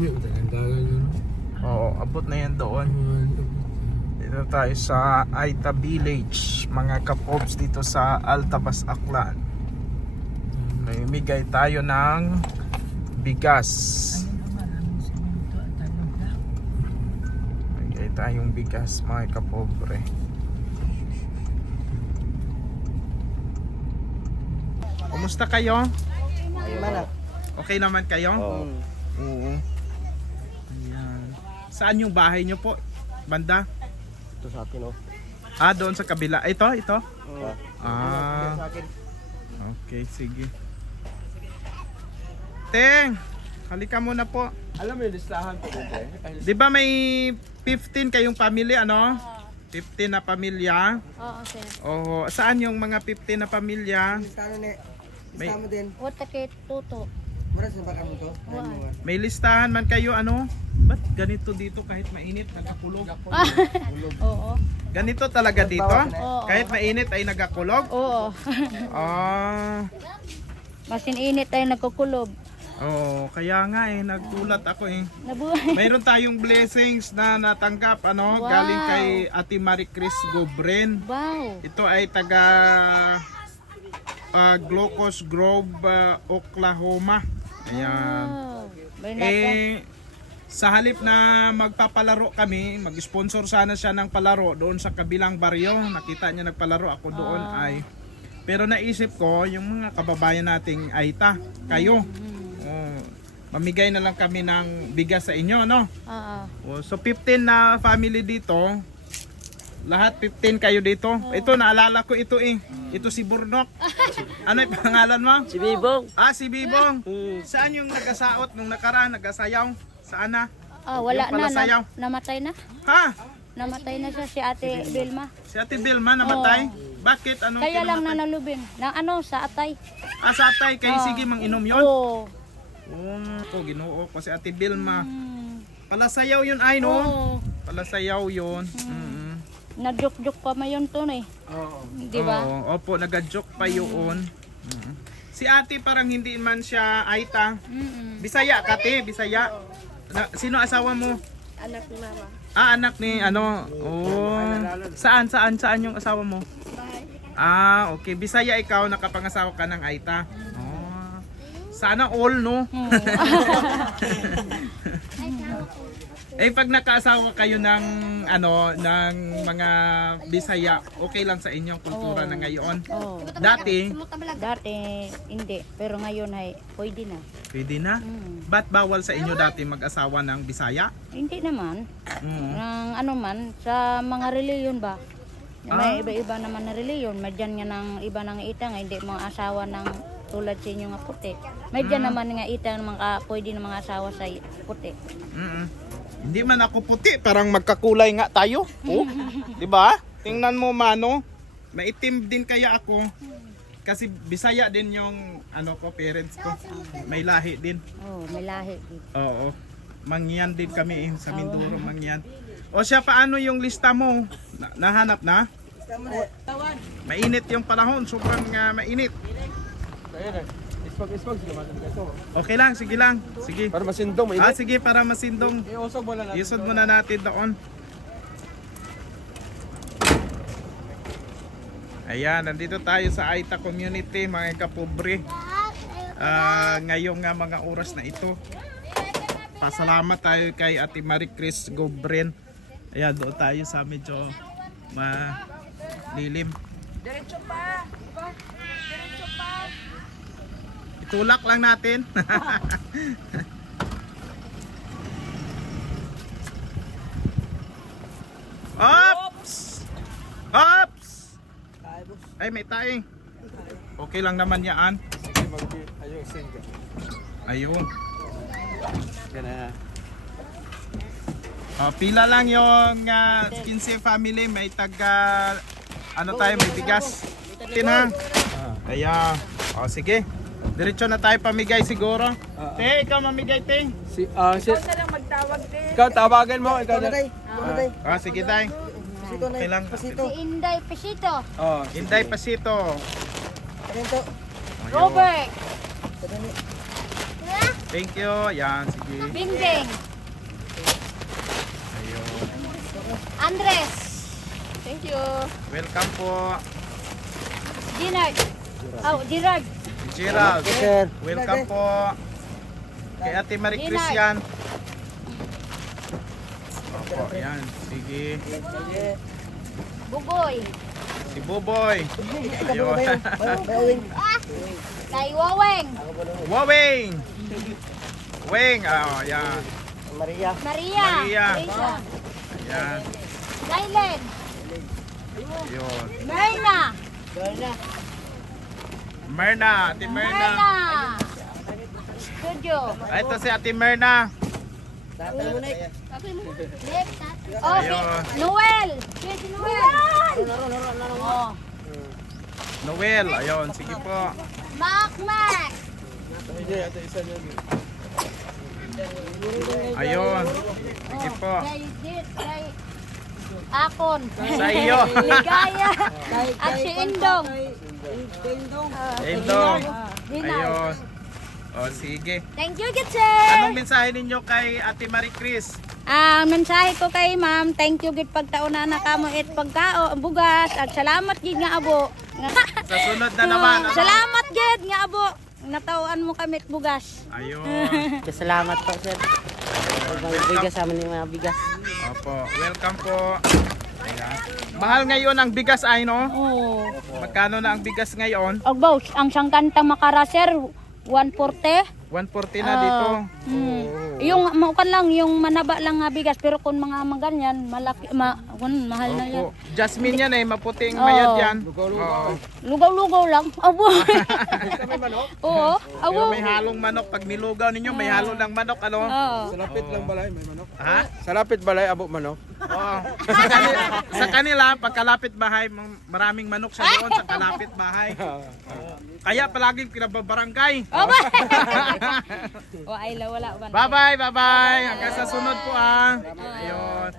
Marami ang tayong dagan Oo, oh, abot na yan doon Dito tayo sa Aita Village Mga kapobs dito sa Altabas Aklan Namimigay tayo ng Bigas Namimigay tayong bigas mga kapobre Kumusta kayo? Okay naman kayo? Okay naman kayo? Oh. Saan yung bahay nyo po? Banda? Ito sa akin oh. Ah, doon sa kabila. Ito, ito? Uh, ah. Okay, sige. Teng! Halika muna po. Alam mo yung listahan po. Okay? Di ba may 15 kayong family, ano? Uh. 15 na pamilya. Uh, Oo, okay. oh, okay. Oo, saan yung mga 15 na pamilya? Listahan ni. May... Listahan mo din. O, takit, tuto. Muras na ba May listahan man kayo, Ano? Ba't ganito dito kahit mainit nagkakulog? ganito talaga dito? Kahit mainit ay nagkakulog? Oo. Ah. Mas init ay nagkakulog. Oo, oh, kaya nga eh, nagtulat ako eh. Mayroon tayong blessings na natanggap, ano? Wow. Galing kay Ate Marie Chris Gobren. Wow. Ito ay taga uh, Glocos Grove, uh, Oklahoma. Ayan. Wow. Eh, sa halip na magpapalaro kami, mag-sponsor sana siya ng palaro doon sa kabilang baryo, nakita niya nagpalaro ako doon uh. Oh. ay pero naisip ko yung mga kababayan nating Aita, kayo. Mm-hmm. Uh, oh, mamigay na lang kami ng bigas sa inyo, no? Uh-uh. Oh, uh, so 15 na family dito. Lahat 15 kayo dito. Oh. Ito naalala ko ito eh. Ito si Burnok. ano pangalan mo? Si Bibong. Ah, si Bibong. Saan yung nag-asaot nung nakaraan, Nag-asayaw? Sana. Oh, wala na, sayaw. na. Namatay na. Ha? Ah, si namatay na siya si Ate si Bilma. Bilma. Si Ate Bilma namatay? Oh. Bakit? Anong Kaya kinamatay? lang namatay? nanalubin. Na ano, sa atay. Ah, sa atay. Kaya oh. sige, manginom yun? Oo. Oh. Oo, oh, ito, ginoo ko si Ate Bilma. Hmm. Palasayaw yun ay, no? Oo. Oh. Palasayaw yun. Hmm. Mm -hmm. Nagjok-jok pa ma yun to, eh. Oh. Di ba? Oo, oh. opo, nagajok pa hmm. yun. Hmm. Mm. Si Ate parang hindi man siya ayta. Mm -hmm. Bisaya, Kate, Bisaya. Oh sino asawa mo? Anak ni mama. Ah, anak ni ano? Oh. Saan saan saan yung asawa mo? Ah, okay. Bisaya ikaw nakapangasawa ka ng Aita. Oh. Sana all, no? Eh pag nakaasawa kayo ng ano ng mga Bisaya, okay lang sa inyo kultura oh. na ng ngayon? Oh. Dati, oh. dati hindi, pero ngayon ay pwede na. Pwede na? Mm. -hmm. Ba't bawal sa inyo dati mag-asawa ng Bisaya? Hindi naman. Mm. -hmm. Ng ano man sa mga reliyon ba? Ah. May iba-iba naman na reliyon, may diyan nga ng iba nang itang hindi mga asawa ng tulad sa inyo nga puti. May diyan mm. -hmm. naman nga itang mga pwede ng mga asawa sa puti. Mm-mm. -hmm. Hindi man ako puti, parang magkakulay nga tayo. Oh. 'Di ba? Tingnan mo mano, maitim din kaya ako. Kasi Bisaya din yung ano ko parents ko. May lahi din. Oh, may lahi din. Eh. Oo. Oh, oh, Mangyan din kami in sa Mindoro Mangyan. O siya paano yung lista mo? Na nahanap na? Tawan. Mainit yung panahon, sobrang uh, mainit. Mainit. Xbox, Xbox, gumagamit ito. Okay lang, sige lang. Sige. Para masindong, maigit. Ah, sige, para masindong. Iusog muna natin. Iusog muna natin doon. Ayan, nandito tayo sa Aita Community, mga kapobre. Ah, uh, ngayon nga mga oras na ito. Pasalamat tayo kay Ate Marie Chris Gobren. Ayan, doon tayo sa medyo malilim. Diretso pa tulak lang natin Ops! Ops! Ay may taing Okay lang naman yaan Ayun Oh, pila lang yung uh, Kinsey family may taga ano tayo may bigas. Tinang. Ah, kaya oh sige. Diretso na tayo pamigay siguro. Uh, uh. Te, hey, ikaw mamigay, te. Si, uh, ikaw si... Ikaw na magtawag, din. Ikaw, tawagin mo. Ikaw, ikaw uh, na, na day. Uh, uh, ah, sige uh, sige, -huh. day. Pasito na yung pasito. Si oh, Inday Pasito. Oh, Inday Pasito. Pasito. Robert. Thank you. Yan, sige. Binding. Ayun. Andres. Thank you. Welcome po. Dinard. Oh, Dinard. Gerald. Welcome po. Kay Ate Mary Christian. Opo, oh, ayan. Sige. Buboy. Si Buboy. Kay Waweng. Waweng. Weng. Oh, ayan. Maria. Maria. Maria. Ayan. Dailen. Ayun. Dailen. Merna, Ate Merna. Studio. Ay, ito si Ate Merna. Oh, okay, Noel. Si Noel. Noel, ayun, sige po. Mac Mac. Ayon. Sige po. Akon. Sa iyo. Ligaya. At si Indong. Dindong. Dindong. Dindong. Dindong. Dindong. Dindong. Ayun. O, oh, sige. Thank you, Gitsel. Anong mensahe ninyo kay Ate Marie Chris? Ah, uh, mensahe ko kay Ma'am, thank you gid pagtaon na nakamo it pagkao Ang bugas at salamat gid nga abo. sa sunod na naman. naman. salamat gid nga abo. Natauan mo kami bugas. Ayun. salamat po, sir. Pagbigas sa amin mga bigas. Opo, welcome po. Ayan. Mahal ngayon ang bigas ay no? Oo. Oh. Magkano na ang bigas ngayon? Og boss, ang sangkanta makara sir 140. 140 na uh, dito. Mm. Oh. Yung mukan lang yung manaba lang nga bigas pero kung mga mga ganyan malaki ma kun mahal oh, na yan. Po. Jasmine yan eh, maputing oh. mayat yan. Lugaw-lugaw. Oh. lang. Abo. Oh, may manok? Oo. Oh. Uh, abo. May halong manok. Pag nilugaw ninyo, may halong ng manok. Ano? Oh. Salapit oh. lang balay, may manok. Ha? Salapit balay, abo manok. Oo. sa kanila, kanila pagkalapit bahay, maraming manok sa doon sa kalapit bahay. Kaya palaging pinababarangay. Oo. Oh, oh ay, wala. Bye-bye, bye-bye. Hanggang sa sunod po ah. Bye -bye. Ayun.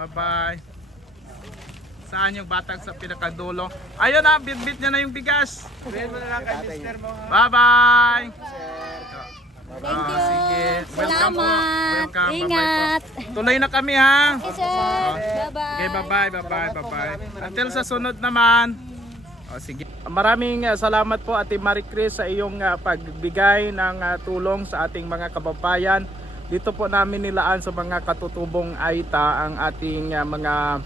Bye-bye sa anyong batag sa pinakadulo. Ayun na, bitbit -bit niya na yung bigas. Bye bye. Thank you. Sige. Salamat. Ingat. Bye -bye Tuloy na kami ha. Okay, sir. Bye bye. bye bye. Bye bye. Oh, Welcome. Welcome. Bye, -bye Until sa sunod naman. Oh, sige. Maraming salamat po Ate Marie Chris sa iyong uh, pagbigay ng uh, tulong sa ating mga kababayan. Dito po namin nilaan sa mga katutubong Aita ang ating uh, mga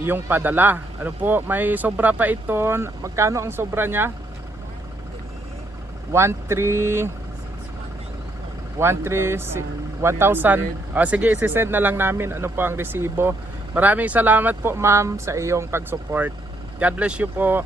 yung padala. Ano po, may sobra pa ito. Magkano ang sobra niya? 1,000. Oh, sige, isi-send na lang namin ano po ang resibo. Maraming salamat po ma'am sa iyong pag-support. God bless you po.